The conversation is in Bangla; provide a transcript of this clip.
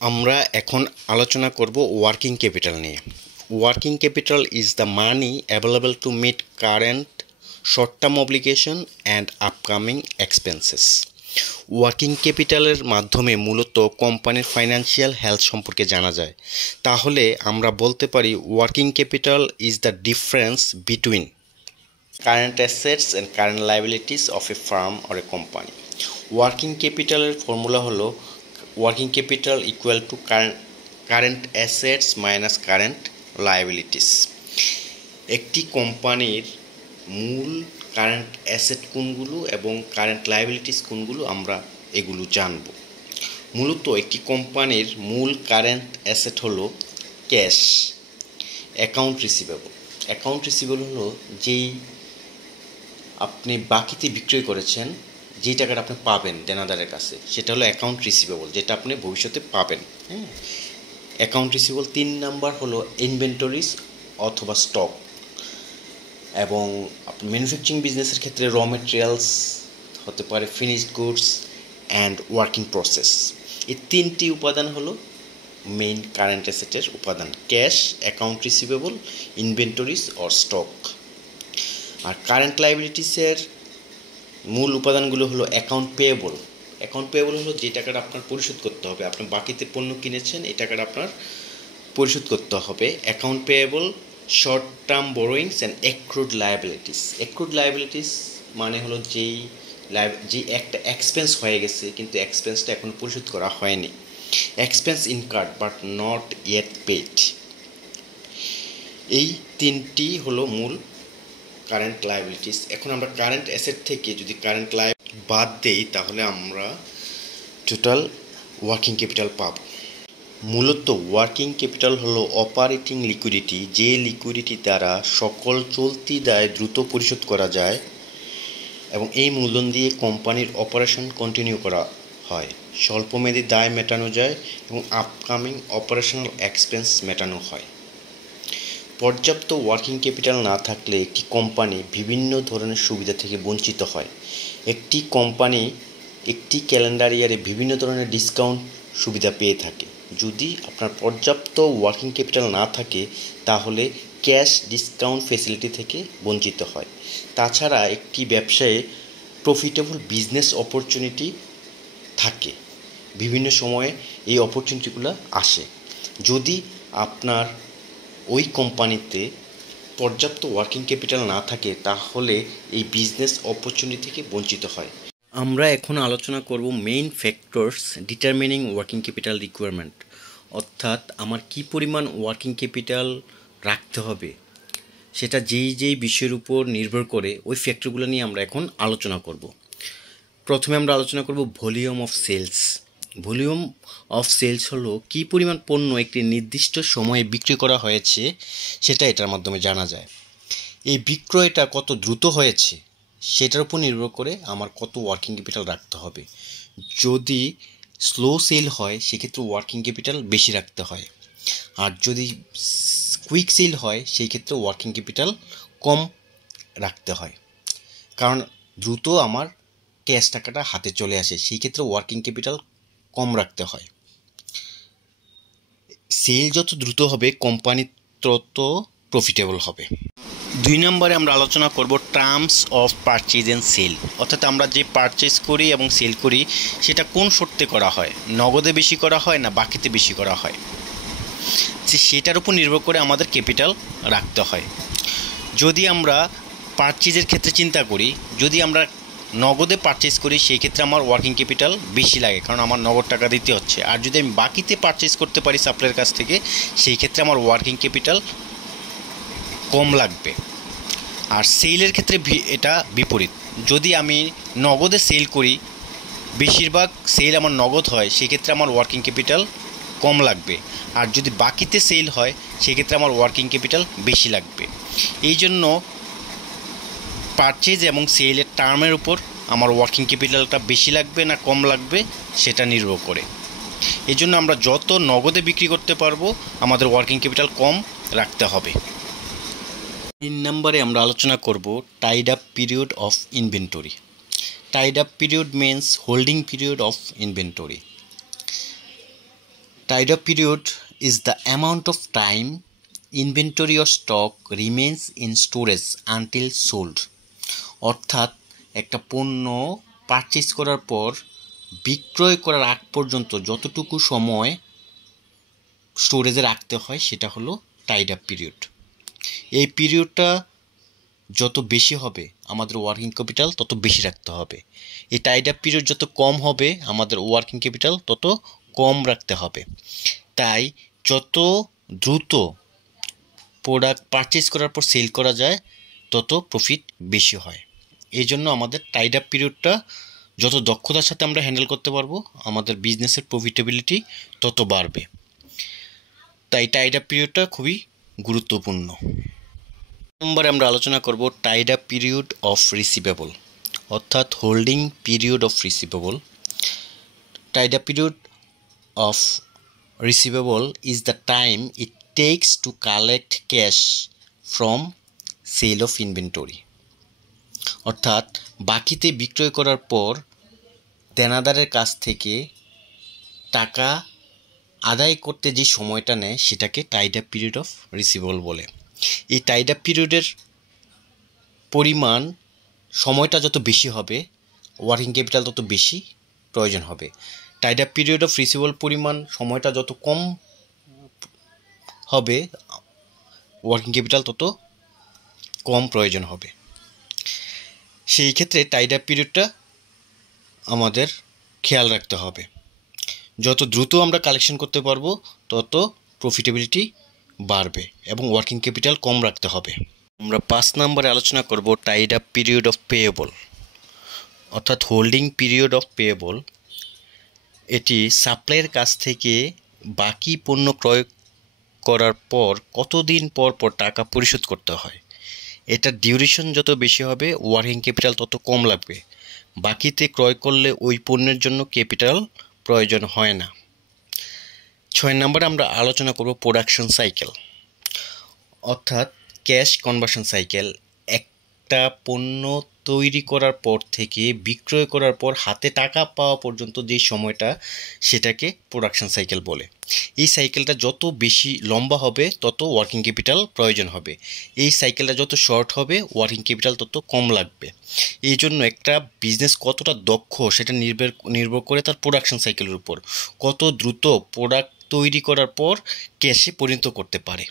আমরা এখন আলোচনা করব ওয়ার্কিং ক্যাপিটাল নিয়ে। Working capital is the money available to meet current short term obligation and upcoming expenses. Working ক্যাপিটালের মাধ্যমে মূলত কোম্পানির ফাইন্যান্সিয়াল হেলথ সম্পর্কে জানা যায়। তাহলে আমরা বলতে পারি working capital is the difference between current assets and current liabilities of a firm or a company. Working ক্যাপিটালের ফর্মুলা হলো working capital equal to current assets minus current liabilities। একটি কোম্পানির মূল কারেন্ট অ্যাসেট কোনগুলো এবং কারেন্ট লায়াবিলিটিস কোনগুলো আমরা এগুলো জানব। মূলত একটি কোম্পানির মূল কারেন্ট অ্যাসেট হলো ক্যাশ, অ্যাকাউন্ট রিসিভেবল হলো যেই আপনি বাকিতে বিক্রয় করেছেন, যেই টাকাটা আপনি পাবেন দেনাদারের কাছে, সেটা হলো অ্যাকাউন্ট রিসিভেবল, যেটা আপনি ভবিষ্যতে পাবেন। Account receivable. 3 নাম্বার হলো ইনভেন্টরিজ অথবা স্টক, এবং ম্যানুফ্যাকচারিং বিজনেসের ক্ষেত্রে র মেটেরিয়ালস হতে পারে, finished goods and working process. এই 3টি উপাদান হলো মেইন কারেন্ট অ্যাসেটের উপাদান: cash, account receivable, inventories or stock. আর কারেন্ট লায়াবিলিটিসের মূল উপাদানগুলো হলো অ্যাকাউন্ট পেয়েবল হলো যে টাকাটা আপনার পরিশোধ করতে হবে। আপনি বাকিতে পণ্য কিনেছেন, এই টাকাটা আপনার পরিশোধ করতে হবে। Account payable, short term borrowings and accrued liabilities মানে হলো যে একটা এক্সপেন্স হয়ে গেছে কিন্তু এক্সপেন্সটা এখনো পরিশোধ করা হয়নি, expense incurred but not yet paid. এই 3টি হলো মূল কারেন্ট লায়াবিলিটিস। এখন আমরা কারেন্ট অ্যাসেট থেকে যদি কারেন্ট লায়াবিলিটি বাদ দেই তাহলে আমরা টোটাল ওয়ার্কিং ক্যাপিটাল পাব। মূলত ওয়ার্কিং ক্যাপিটাল হলো অপারেটিং লিকুইডিটি, যে লিকুইডিটি দ্বারা সকল চলতি দায় দ্রুত পরিশোধ করা যায় এবং এই মূলধন দিয়ে কোম্পানির অপারেশন কন্টিনিউ করা হয়, স্বল্পমেয়াদী দায় মেটানো যায় এবং আপকামিং অপারেশনাল এক্সপেন্স মেটানো হয়। পর্যাপ্ত ওয়ার্কিং ক্যাপিটাল না থাকলে একটি কোম্পানি বিভিন্ন ধরনের সুবিধা থেকে বঞ্চিত হয়। একটি কোম্পানি একটি ক্যালেন্ডার ইয়ারে বিভিন্ন ধরনের ডিসকাউন্ট সুবিধা পেয়ে থাকে। যদি আপনার পর্যাপ্ত ওয়ার্কিং ক্যাপিটাল না থাকে তাহলে ক্যাশ ডিসকাউন্ট ফ্যাসিলিটি থেকে বঞ্চিত হয়। তাছাড়া একটি ব্যবসায়ে প্রফিটেবল বিজনেস অপরচুনিটি থাকে, বিভিন্ন সময়ে এই অপরচুনিটিগুলো আসে। যদি আপনার ওই কোম্পানিতে পর্যাপ্ত ওয়ার্কিং ক্যাপিটাল না থাকে তাহলে এই বিজনেস অপরচুনিটি থেকে বঞ্চিত হয়। আমরা এখন আলোচনা করব main factors determining working capital requirement, অর্থাৎ আমার কি পরিমাণ ওয়ার্কিং ক্যাপিটাল রাখতে হবে সেটা যেই বিষয়ের উপর নির্ভর করে ওই ফ্যাক্টরগুলো নিয়ে আমরা এখন আলোচনা করব। প্রথমে আমরা আলোচনা করব ভলিউম অফ সেলস হলো কী পরিমাণ পণ্য একটি নির্দিষ্ট সময়ে বিক্রি করা হয়েছে সেটা এটার মাধ্যমে জানা যায়। এই বিক্রয়টা কত দ্রুত হয়েছে সেটার উপর নির্ভর করে আমার কত ওয়ার্কিং ক্যাপিটাল রাখতে হবে। যদি স্লো সেল হয় সেক্ষেত্রে ওয়ার্কিং ক্যাপিটাল বেশি রাখতে হয়, আর যদি কুইক সেল হয় সেই ক্ষেত্রে ওয়ার্কিং ক্যাপিটাল কম রাখতে হয়, কারণ দ্রুত আমার ক্যাশ টাকাটা হাতে চলে আসে, সেই ক্ষেত্রে ওয়ার্কিং ক্যাপিটাল কম রাখতে হয়। সেল যত দ্রুত হবে কোম্পানি তত প্রফিটেবল হবে। 2 নম্বরে আমরা আলোচনা করব terms of purchase and sale, অর্থাৎ আমরা যে পারচেজ করি এবং সেল করি সেটা কোন শর্তে করা হয়, নগদে বেশি করা হয় না বাকিতে বেশি করা হয়, সেটার উপর নির্ভর করে আমাদের ক্যাপিটাল রাখতে হয়। যদি আমরা পারচেজের ক্ষেত্রে চিন্তা করি, যদি আমরা নগদে পারচেজ করি সেই ক্ষেত্রে আমার ওয়ার্কিং ক্যাপিটাল বেশি লাগে, কারণ আমার নগদ টাকা দিতে হচ্ছে। আর যদি আমি বাকিতে পারচেজ করতে পারি সাপ্লাইয়ের কাছ থেকে সেই ক্ষেত্রে আমার ওয়ার্কিং ক্যাপিটাল কম লাগবে। আর সেলের ক্ষেত্রে এটা বিপরীত, যদি আমি নগদে সেল করি, বেশিরভাগ সেল আমার নগদ হয়, সেক্ষেত্রে আমার ওয়ার্কিং ক্যাপিটাল কম লাগবে। আর যদি বাকিতে সেল হয় সেক্ষেত্রে আমার ওয়ার্কিং ক্যাপিটাল বেশি লাগবে। এই জন্য পারচেজ এবং সেলের টার্মের উপর আমার ওয়ার্কিং ক্যাপিটালটা বেশি লাগবে না কম লাগবে সেটা নির্ভর করে। এই জন্য আমরা যত নগদে বিক্রি করতে পারবো আমাদের ওয়ার্কিং ক্যাপিটাল কম রাখতে হবে। 3 নম্বরে আমরা আলোচনা করব tied up period of inventory. Tide up period means holding period of inventory. Tied-up period is the amount of time inventory or stock remains in storage until sold. অর্থাৎ একটা পণ্য পারচেজ করার পর বিক্রয় করার আগ পর্যন্ত যতটুকু সময় স্টোরেজে রাখতে হয় সেটা হলো টাইড আপ পিরিয়ড। এই পিরিয়ডটা যত বেশি হবে আমাদের ওয়ার্কিং ক্যাপিটাল তত বেশি রাখতে হবে। এই টাইড আপ পিরিয়ড যত কম হবে আমাদের ওয়ার্কিং ক্যাপিটাল তত কম রাখতে হবে। তাই যত দ্রুত প্রোডাক্ট পারচেজ করার পর সেল করা যায় তত প্রফিট বেশি হয়। এই জন্য আমাদের টাইড আপ পিরিয়ডটা যত দক্ষতার সাথে আমরা হ্যান্ডেল করতে পারবো আমাদের বিজনেসের প্রফিটেবিলিটি তত বাড়বে। তাই টাইড আপ পিরিয়ডটা খুবই গুরুত্বপূর্ণ। নম্বরে আমরা আলোচনা করব tied up period of receivable, অর্থাৎ holding period of receivable. Tied up period of receivable is the time it takes to collect cash from sale of inventory. অর্থাৎ বাকিতে বিক্রয় করার পর দেনাদারের কাছ থেকে টাকা আদায় করতে যে সময়টা নেয় সেটাকে Tide up period of receivable বলে। এই টাইড আপ পিরিয়ডের পরিমাণ সময়টা যত বেশি হবে ওয়ার্কিং ক্যাপিটাল তত বেশি প্রয়োজন হবে। Tide up period of receivable পরিমাণ সময়টা যত কম হবে ওয়ার্কিং ক্যাপিটাল তত কম প্রয়োজন হবে। সেই ক্ষেত্রে টাইড আপ পিরিয়ডটা আমাদের খেয়াল রাখতে হবে। যত দ্রুত আমরা কালেকশন করতে পারবো তত প্রফিটেবিলিটি বাড়বে এবং ওয়ার্কিং ক্যাপিটাল কম রাখতে হবে। আমরা 5 নম্বরে আলোচনা করব tied up period of payable, অর্থাৎ হোল্ডিং পিরিয়ড অফ পেয়েবল। এটি সাপ্লাইয়ের কাছ থেকে বাকি পণ্য ক্রয় করার পর কতদিন পর পর টাকা পরিশোধ করতে হয়। এটার ডিউরেশন যত বেশি হবে ওয়ার্কিং ক্যাপিটাল তত কম লাগবে। বাকিতে ক্রয় করলে ওই পণ্যের জন্য ক্যাপিটাল প্রয়োজন হয় না। 6 নম্বরে আমরা আলোচনা করব প্রোডাকশন সাইকেল, অর্থাৎ ক্যাশ কনভার্সন সাইকেল। একটা পণ্য তৈরি করার পর থেকে বিক্রয় করার পর হাতে টাকা পাওয়া পর্যন্ত যে সময়টা সেটাকে প্রোডাকশন সাইকেল বলে। এই সাইকেলটা যত বেশি লম্বা হবে তত ওয়ার্কিং ক্যাপিটাল প্রয়োজন হবে। এই সাইকেলটা যত শর্ট হবে ওয়ার্কিং ক্যাপিটাল তত কম লাগবে। এই জন্য একটা বিজনেস কতটা দক্ষ সেটা নির্ভর করে তার প্রোডাকশন সাইকেলের উপর, কত দ্রুত প্রোডাক্ট তৈরি করার পর ক্যাশে পরিণত করতে পারে।